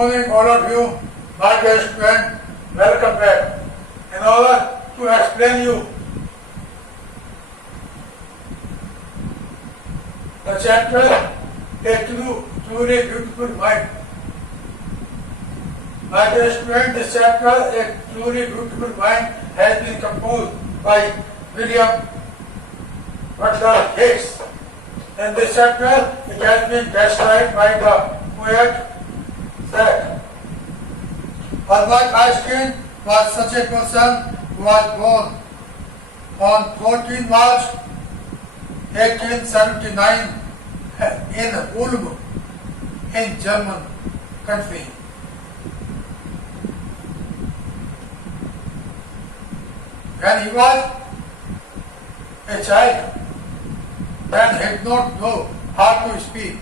morning, all of you, my dear student. Welcome back. In order to explain you the chapter A Truly Beautiful Mind. My dear student, this chapter A Truly Beautiful Mind has been composed by William Butler Yeats. In this chapter, it has been described by the poet that Albert Einstein was such a person who was born on 14 March 1879 in Ulm in German country. When he was a child, then he did not know how to speak.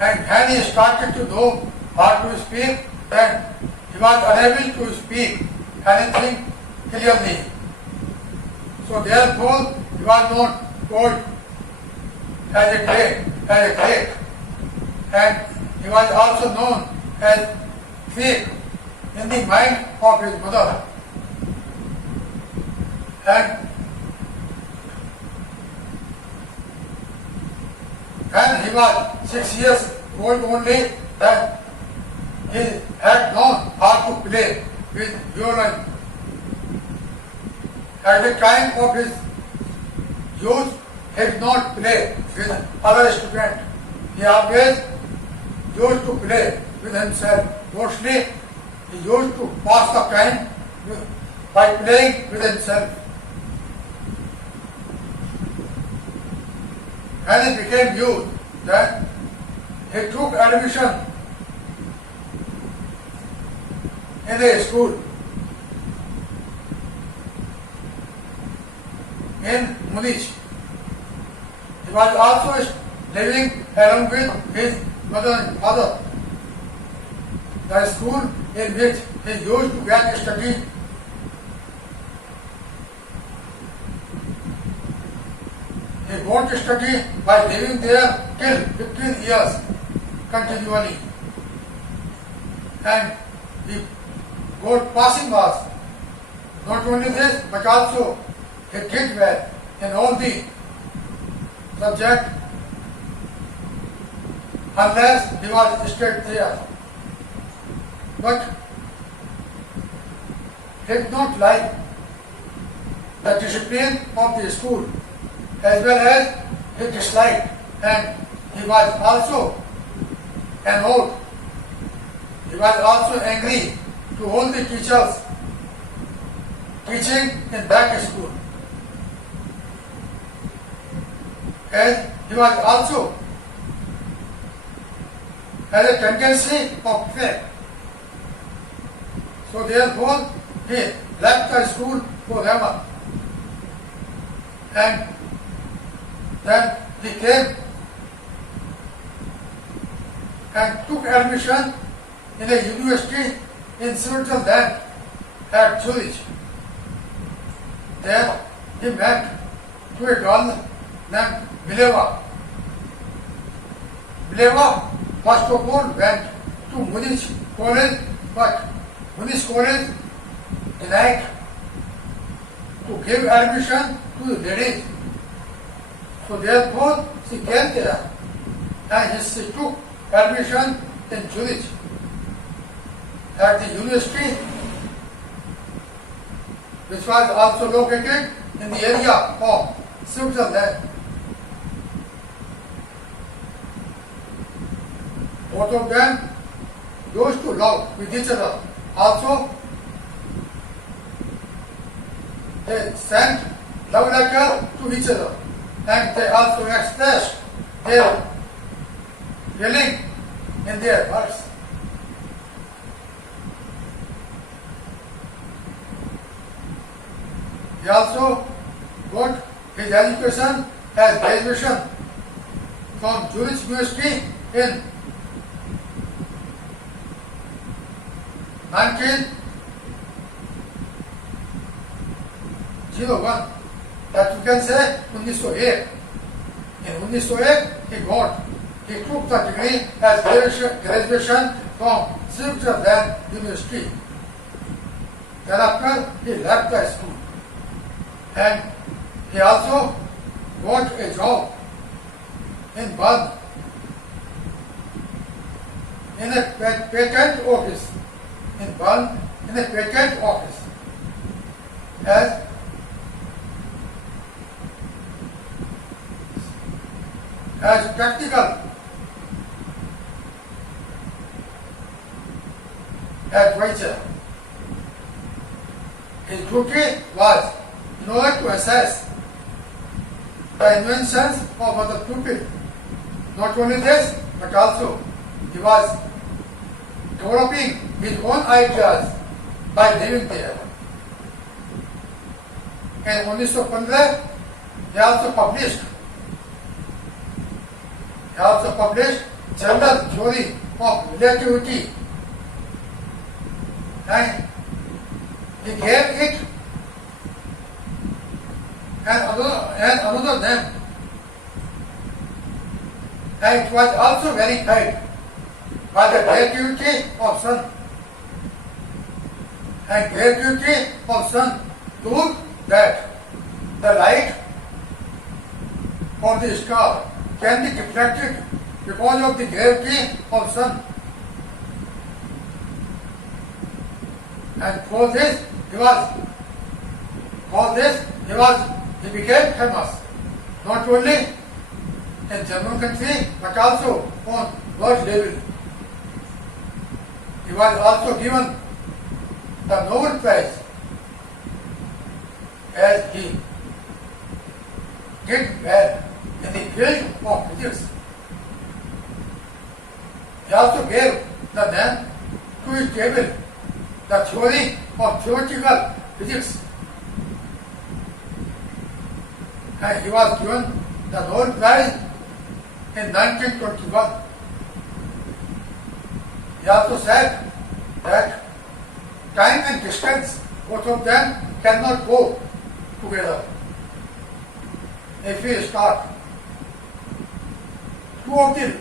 And when he started to know how to speak, then he was unable to speak anything clearly. So therefore, he was not called as a Greek, and he was also known as weak in the mind of his mother. And when he was 6 years old only, then he had known how to play with violin. At the time of his youth, he did not play with other students. He always used to play with himself. Mostly, he used to pass the time by playing with himself. When he became youth, then he took admission in a school in Munich. He was also living along with his mother and father. The school in which he used to get study he got to study by living there till 15 years continually. And he got passing marks. Not only this, but also he did well in all the subjects unless he was stayed there. But he did not like the discipline of the school, as well as he disliked, and he was also annoyed. He was also angry to all the teachers teaching in that school. And he was also had a tendency of fake. So therefore he left the school forever. And then he came and took admission in a university in Switzerland at Zurich. There he met to a girl named Mileva. Mileva first of all went to Munich College, but Munich College denied to give admission to the ladies. So therefore, she came there and she took admission in Zurich at the university, which was also located in the area of Switzerland. Both of them used to love with each other. Also, they sent love letters to each other. And they also expressed their feeling in their words. He also got his education as graduation from Zurich University in 1901. That you can say 1908. In 1908 he got he took the degree as graduation from Switzerland University. Thereafter, he left the school, and he also got a job in Bern in a patent office. In Bern, in a patent office as practical advisor. His duty was in order to assess the inventions of other people. Not only this, but also he was developing his own ideas by living there. In 1915, he also published general theory of relativity, and he gave it another name, and it was also verified by the relativity of sun. And relativity of sun proved that the light of the star can be reflected because of the gravity of sun. And for this he became famous, not only in German country but also on world level. He was also given the Nobel Prize as he did well in the field of physics. He also gave the name to his table, the theory of theoretical physics. And he was given the Nobel Prize in 1921. He also said that time and distance, both of them cannot go together. If we start two of the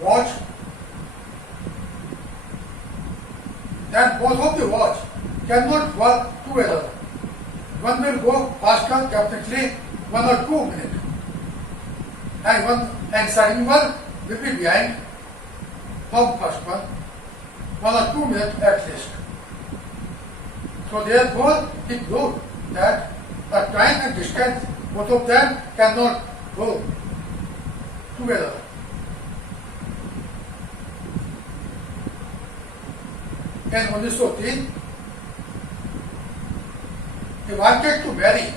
watch, then both of the watch cannot work together. One will go faster, definitely 1 or 2 minutes, and second one will be behind from first one, 1 or 2 minutes at least. So therefore, it proved that the time and distance, both of them cannot go together. In 1903, he wanted to marry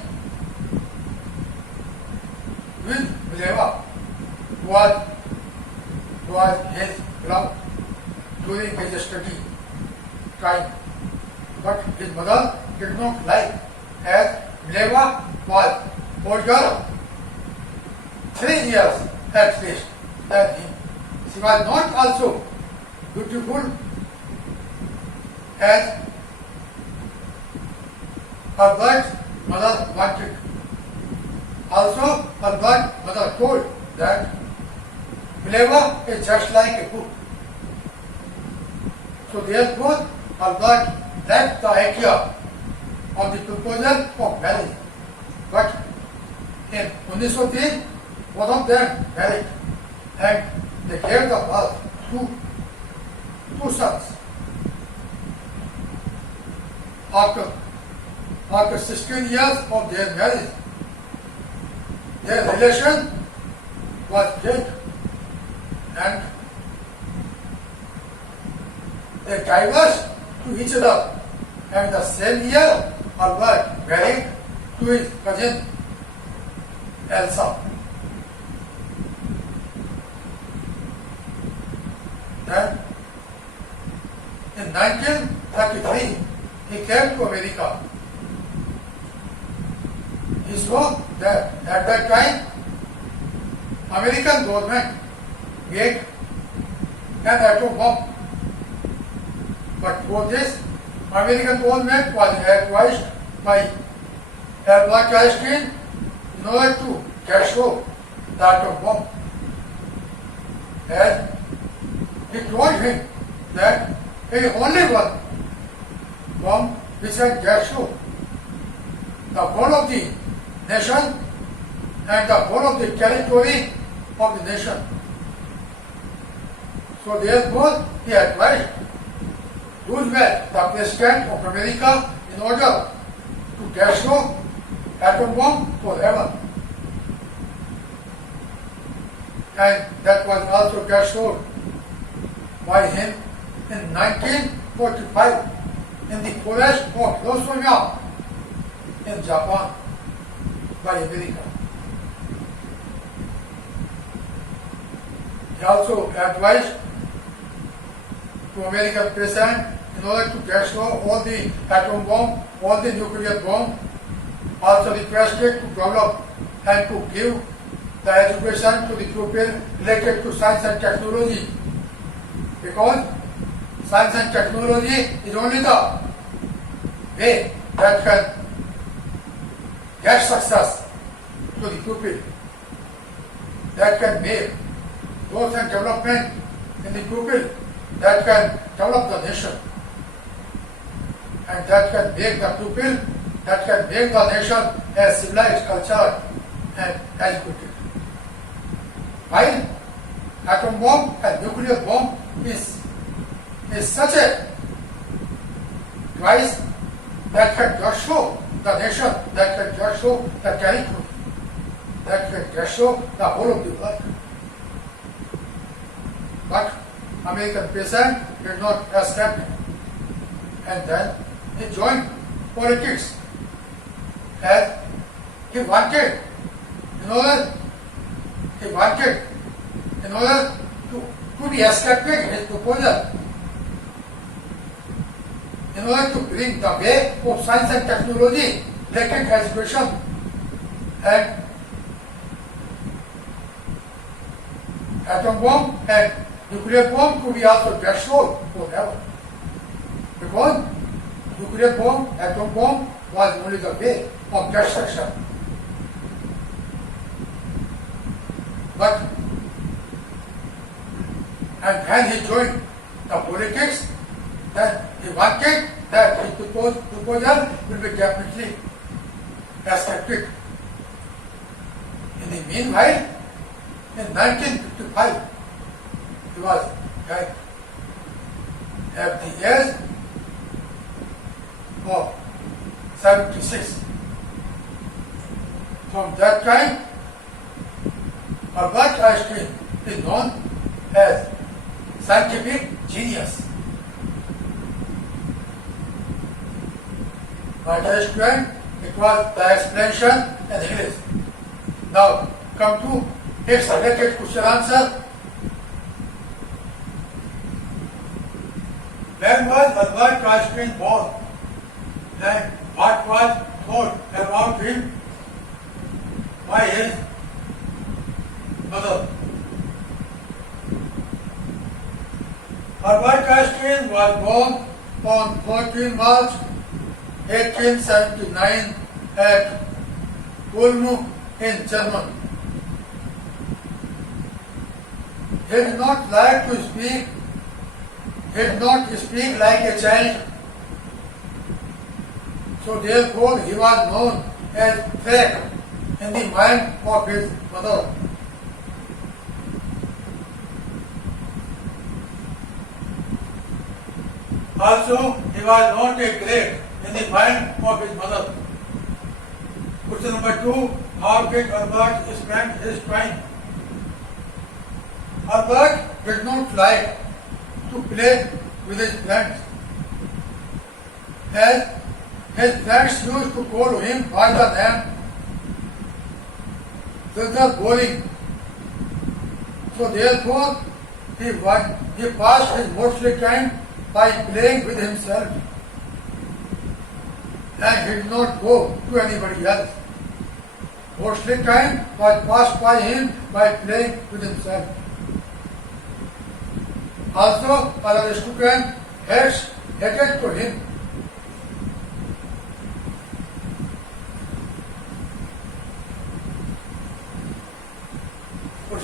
with Mileva, who was his beloved during his study time. But his mother did not like, as Mileva was older 3 years at least than him. She was not also beautiful as Albert's mother wanted. Also, Albert's mother told that Mileva is just like a book. So therefore, Albert left the idea of the proposal of marriage. But in 1903, one of them married, and they gave the birth to 2 sons. After 16 years of their marriage, their relation was dead, and they divorced to each other. And the same year, Albert married to his cousin Elsa. Then, in 1933, he came to America. He saw that at that time, American government made an atom bomb. But for this, American government was advised by Albert Einstein in order to get show the atom bomb. And he told him that he is only one bomb which can get through the whole of the nation and the whole of the territory of the nation. So therefore he advised Roosevelt, the President of America, in order to destroy atom bomb forever. And that was also destroyed by him in 1945 in the forest of Hiroshima in Japan by America. He also advised to American President in order to destroy all the atom bomb, all the nuclear bomb, also requested to develop and to give the education to the people related to science and technology, because science and technology is only the way that can get success to the people, that can make growth and development in the people, that can develop the nation, and that can make the people, that can make the nation as civilized, cultured, and educated. While atom bomb and nuclear bomb is such a device that can destroy the nation, that can destroy the territory, that can destroy the whole of the world. But American president did not accept it. And then he joined politics as he wanted, in order to be accepted his proposal, in order to bring the way of science and technology, related education, and atom bomb and nuclear bomb to be also destroyed forever. Because nuclear bomb, atom bomb was only the way of destruction. And when he joined the politics, then he wanted that his proposal will be definitely accepted. In the meanwhile, in 1955, he was at the age of 76. From that time, Albert Einstein is known as scientific genius. My dear student, it was the explanation in English. Now come to its related question answer. When was Albert Einstein born? And what was thought about him by his mother? Albert Einstein was born on 14 March 1879 at Ulm in Germany. He did not like to speak, he did not speak like a child, so therefore he was known as Frank in the mind of his mother. Also, he was not a great in the mind of his mother. Question number 2, how did Albert spend his time? Albert did not like to play with his friends, as his friends used to call him by the name Mr. Bowling. So therefore, he passed his mostly time by playing with himself, and he did not go to anybody else. Mostly time was passed by him by playing with himself. Also, other students hated to him.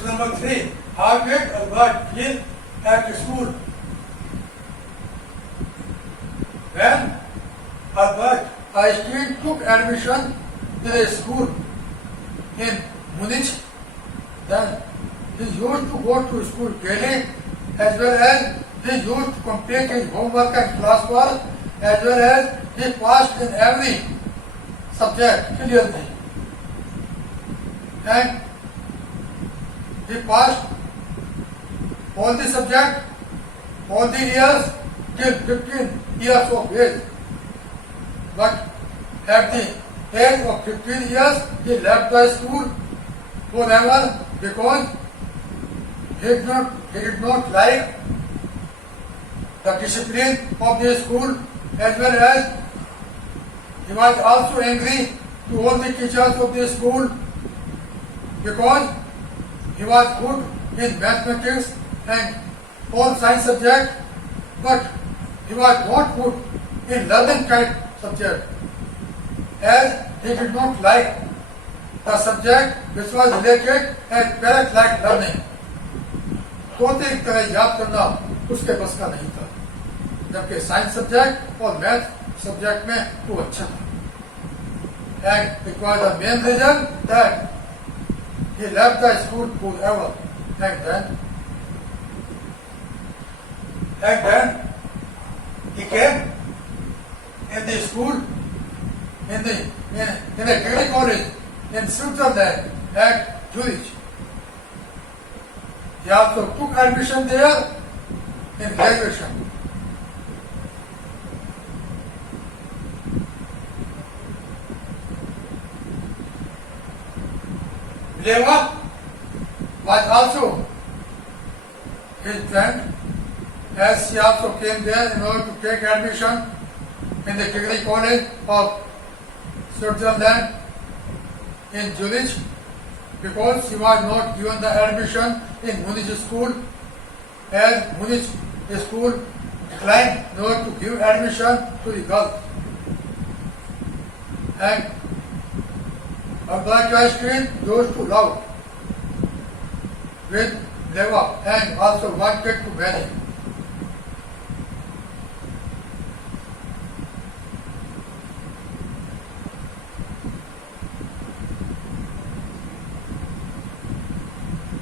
Question number 3. How did Albert feel at school? When Albert Einstein took admission to the school in Munich, then he used to go to school daily, as well as he used to complete his homework and classwork, as well as he passed in every subject clearly. And he passed all the subjects, all the years till 15 years of age. But at the age of 15 years, he left the school forever because he did not like the discipline of the school, as well as he was also angry to all the teachers of the school because he was good in mathematics and all science subjects, but he was not good in learning kind subject, as he did not like the subject which was related and parrot-like learning. तोते की तरह याद करना उसके बस का नहीं था, जबकि साइंस सब्जेक्ट और मैथ सब्जेक्ट में वो अच्छा था. And it was the main reason that he left the school forever. And then he came in the school in a degree college in Switzerland at Zurich. He also took admission there in graduation. Leva was also his friend, as he also came there in order to take admission in the degree college of Switzerland in Zurich, because he was not given the admission in Munich school, as Munich school declined in order to give admission to the girls. And Albert Einstein used to love with Leva and also wanted to marry.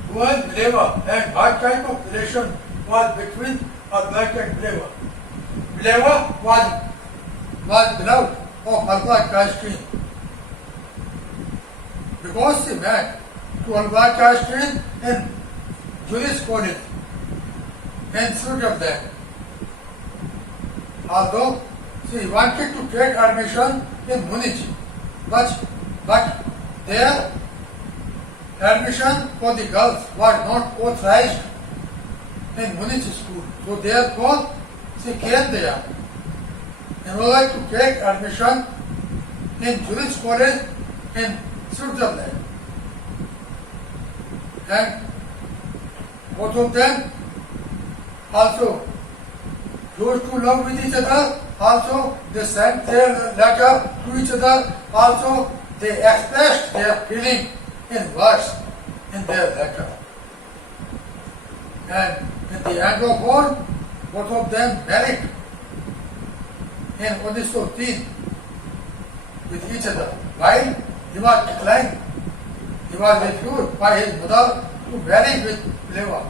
Who was Leva and what type of relation was between Albert and Leva? Leva was beloved of Albert Einstein because she met to Albert Einstein in Zurich College in Switzerland. Although she wanted to take admission in Munich, but there admission for the girls was not authorized in Munich school. So therefore she came there in order to take admission in Zurich College in Switzerland. And both of them also used to love with each other. Also they sent their letter to each other. Also they expressed their feeling in words in their letter. And in the end of all, both of them married in 1903 with each other. While he was declined, he was refused by his mother to marry with Mileva,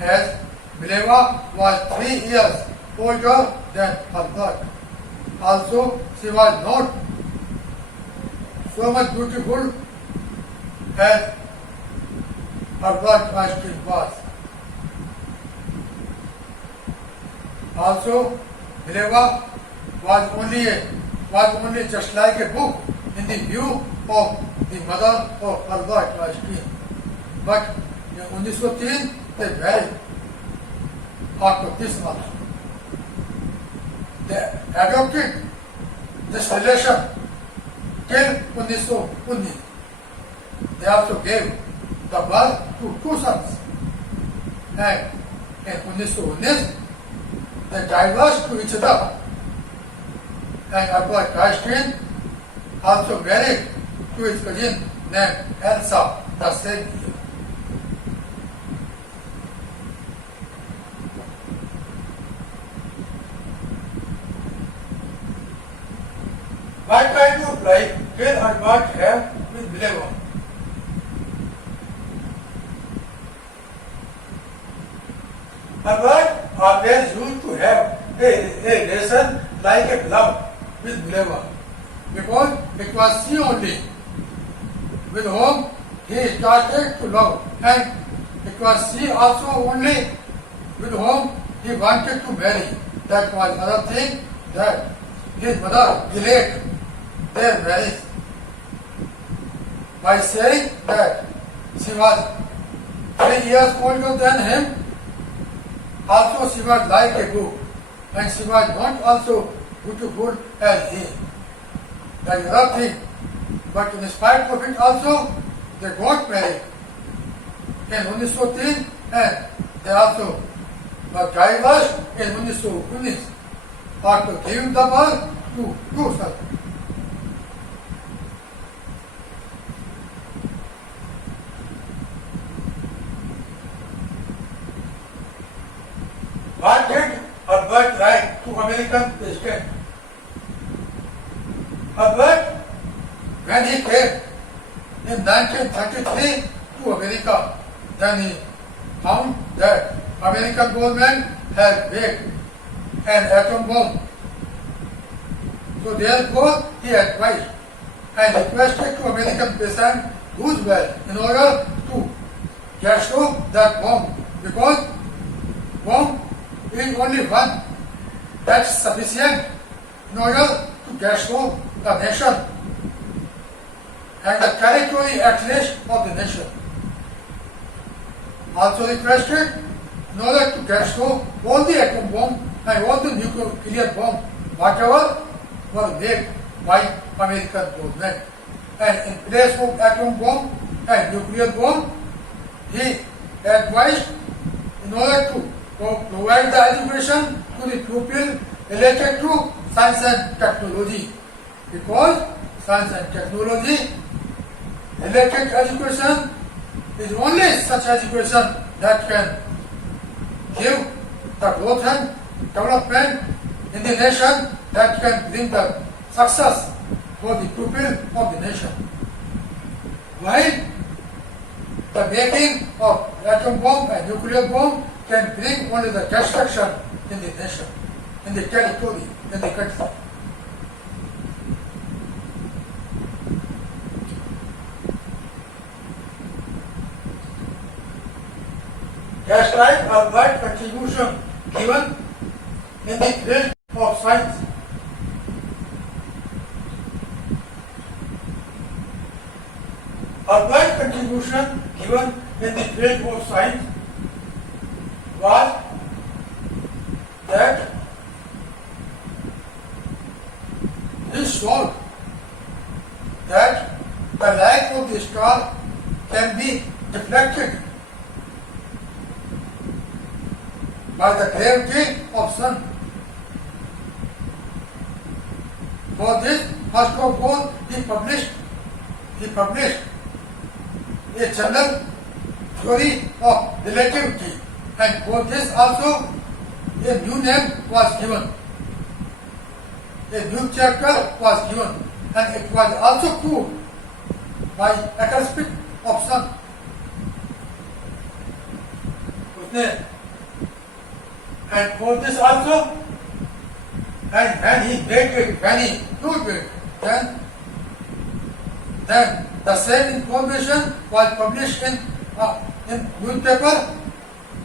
as Mileva was 3 years older than Albert. Also, she was not so much beautiful as Albert Einstein was. Also, Mileva was only just like a book in the view of the mother of Albert Einstein. But in 1903, they married after this also. They adopted this relation till 1919. They also gave the birth to 2 sons. And in 1919, they divorced to each other. And Albert Einstein also married to his cousin named Elsa the same year. What kind of life can Albert have with Billabong? Albert always used to have a relation like a love with Billabong because it was she only with whom he started to love, and it was she also only with whom he wanted to marry. That was another thing that his mother delayed their marriage by saying that she was 3 years older than him. Also, she was like a book, and she was not also beautiful as he. That is another thing. But in spite of it also, they got married in 1903, and they also were divorced in 1919 after giving the birth to two sons. What did Albert write to American president? Albert, when he came in 1933 to America, then he found that American government had made an atom bomb. So therefore he advised and requested to American President Roosevelt in order to destroy that bomb, because bomb is only one that's sufficient in order to destroy the nation and the territory at least of the nation. Also requested in order to destroy all the atom bomb and all the nuclear bomb, whatever was made by American government. And in place of atom bomb and nuclear bomb, he advised in order to provide the education to the pupil related to science and technology, because science and technology related education is only such education that can give the growth and development in the nation, that can bring the success for the pupil of the nation. While the making of atom bomb and nuclear bomb can bring only the destruction in the nation, in the territory, in the country. Describe Albert's contribution given in the field of science. Albert's contribution given in the field of science was that he showed that the light of the star can be deflected by the gravity of sun. For this, first of all, he published a general theory of relativity, and for this also a new name was given. A new chapter was given, and it was also proved by eclipse of sun. And for this also, and when he made it, when he proved it, then the same information was published in newspaper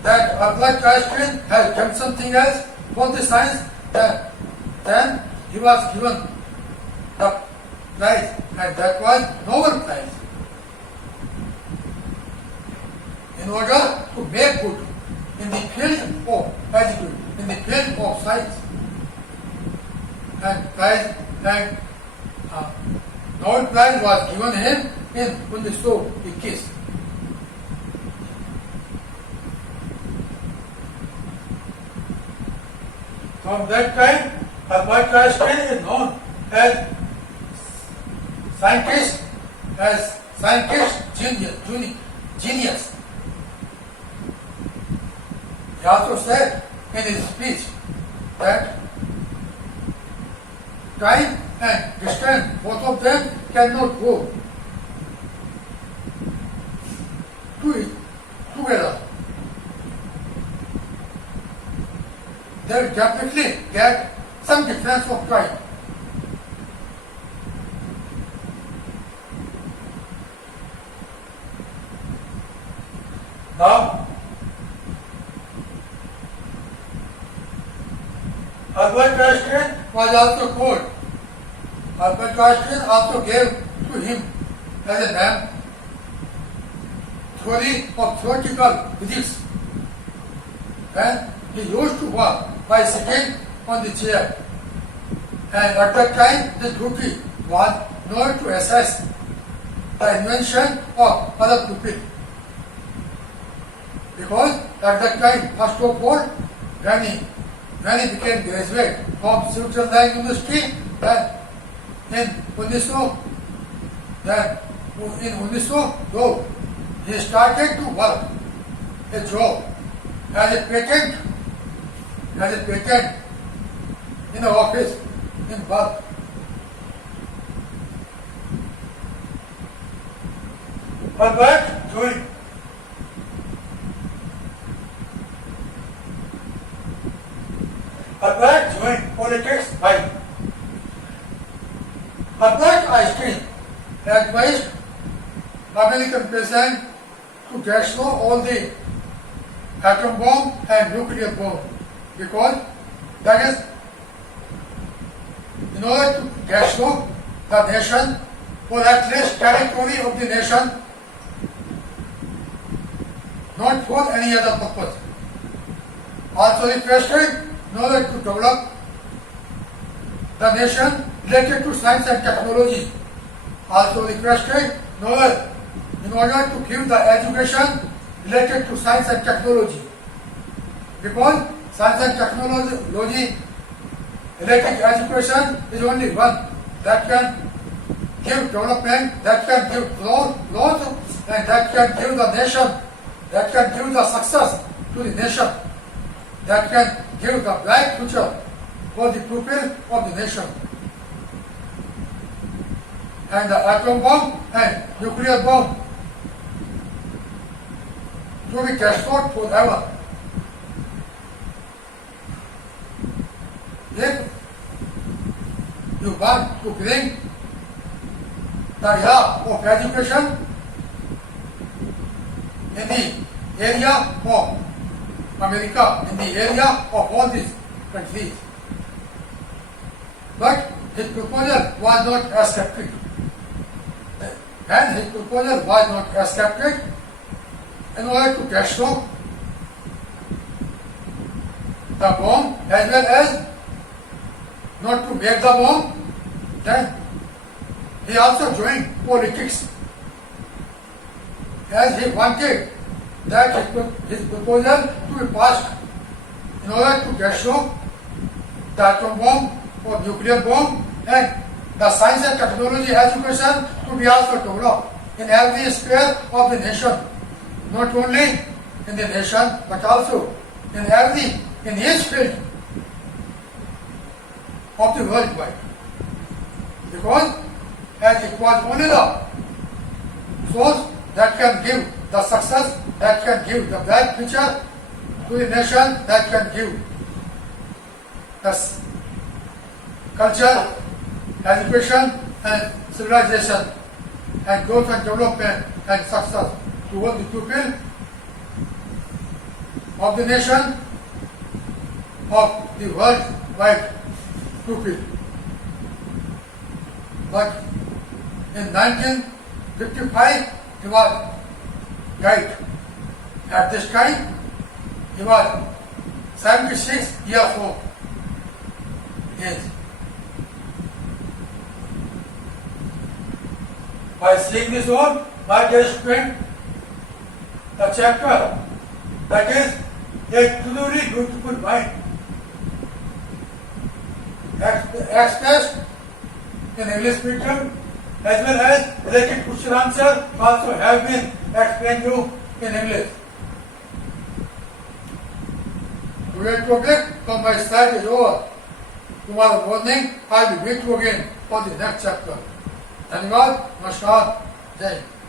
that Albert Einstein has done something else for the science. Then he was given the prize, and that was Nobel Prize, in order to make good in the field of education, in the field of science. And prize and Nobel Prize was given him in 1921. From that time, Albert Einstein is known as scientist genius. He also said in his speech that time and distance, both of them cannot go together. They will definitely get some difference of time. Now, Albert Einstein was also told. Albert Einstein also gave to him as a name theory of theoretical physics. When he used to work by sitting on the chair, and at that time the duty was not to assess the invention of other people. Because at that time, first of all, when he became graduate from Switzerland University, then in 1902, he started to work a job as a patent in the office in Bath. Albert doing politics by Albert Einstein advised American president to destroy all the atom bomb and nuclear bomb, because that is in order to destroy the nation or at least territory of the nation, not for any other purpose. Also requested in order to develop the nation related to science and technology. Also requested in order to give the education related to science and technology. Because science and technology related education is only one that can give development, that can give growth, and that can give the nation, that can give the success to the nation, that can give the bright future for the people of the nation. And the atom bomb and nuclear bomb to be destroyed forever. If you want to bring the era of education in the area of America, in the area of all these countries, but his proposal was not accepted. And his proposal was not accepted, in order to destroy the bomb as well as not to make the bomb, then he also joined politics, as he wanted that his proposal to be passed in order to destroy the atom bomb or nuclear bomb, and the science and technology education to be also developed in every sphere of the nation, not only in the nation but also in each field of the worldwide. Because as it was only the source that can give the success, that can give the bright future to the nation, that can give the culture, education and civilization and growth and development and success to all the people of the nation, of the worldwide people. But in 1955 he was died. At this time he was 76 years old. Yes. By seeing this one, my dear student, the chapter that is a truly beautiful mind, expressed in English medium as well as related question answer also have been explained to you in English. Today's topic from my side is over. tomorrow morning I will meet you again for the next chapter. धन्यवाद, नमस्कार, जय हिंद।